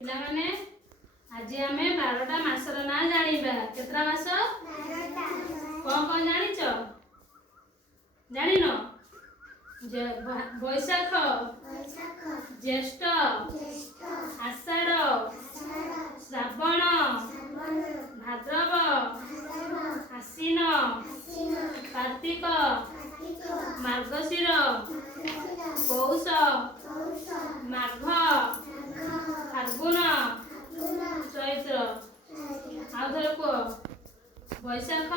ପିଲାମାନେ ଆଜି ଆମେ 12ଟା ମାସର ନାଁ ଜାଣିବା। କେତେଟା ମାସ? 12ଟା। କଣ ଜାଣିଛ? ଜାଣିନ? ବୈଶାଖ, ଜ୍ୟେଷ୍ଠ, ଆଷାଢ଼, ଶ୍ରାବଣ, ଭାଦ୍ରବ, ଆଶ୍ଵିନ, କାର୍ତ୍ତିକ, ମାର୍ଗଶିର, ପୌଷ, ମାଘ, ଫାଲ୍ଗୁନ, ଚୈତ୍ର। ଆଉ ଥରେ କୁହ। ବୈଶାଖ,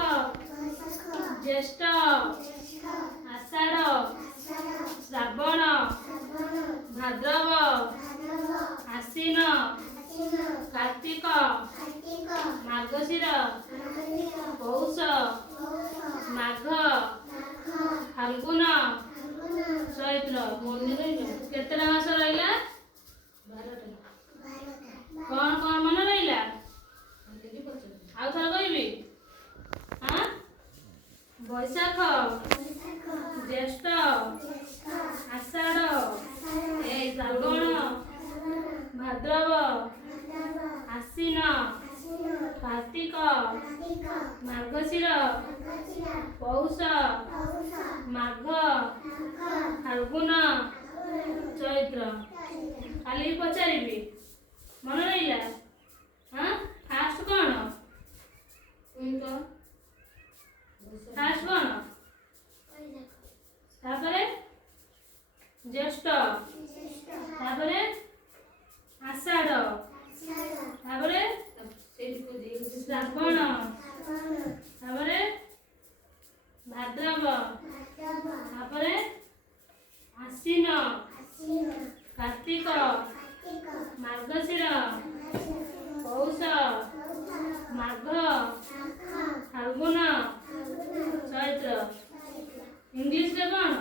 ଜ୍ୟେଷ୍ଠ, ଆଷାଢ଼, ଶ୍ରାବଣ, ଭାଦ୍ରବ, ଆଶ୍ଵିନ, କାର୍ତ୍ତିକ, ମାର୍ଗଶିର, ପୌଷ, ମାଘ, ଫାଲ୍ଗୁନ, ଚୈତ୍ର। କେତେଟା ମାସ ରହିଲା? 12ଟା। କଣ କଣ ମନେ ରହିଲା? ଆଉ ଥରେ କହିବି। ବୈଶାଖ, ଜ୍ୟେଷ୍ଠ, ଆଷାଢ଼, ଶ୍ରାବଣ, ଭାଦ୍ରବ, ଆଶ୍ଵିନ, କାର୍ତ୍ତିକ, ମାର୍ଗଶିର, ପୌଷ, ମାଘ, ଫାଲ୍ଗୁନ, ଚୈତ୍ର। କାଲି ପଚାରିବି, ମନେ ରହିଲା? ଫାଷ୍ଟ କଣ? ଫାଷ୍ଟ କଣ? ତାପରେ ଜ୍ୟେଷ୍ଠ, ତାପରେ ଆଷାଢ଼, ତାପରେ ଶ୍ରାବଣ, ତାପରେ ଭାଦ୍ରବ, ତାପରେ ଆଶ୍ଵିନ, କାର୍ତ୍ତିକ, ମାର୍ଗଶିର, ପୌଷ, ମାଘ, ଫାଲ୍ଗୁନ, ଚୈତ୍ର। ଇଂଲିଶରେ କଣ?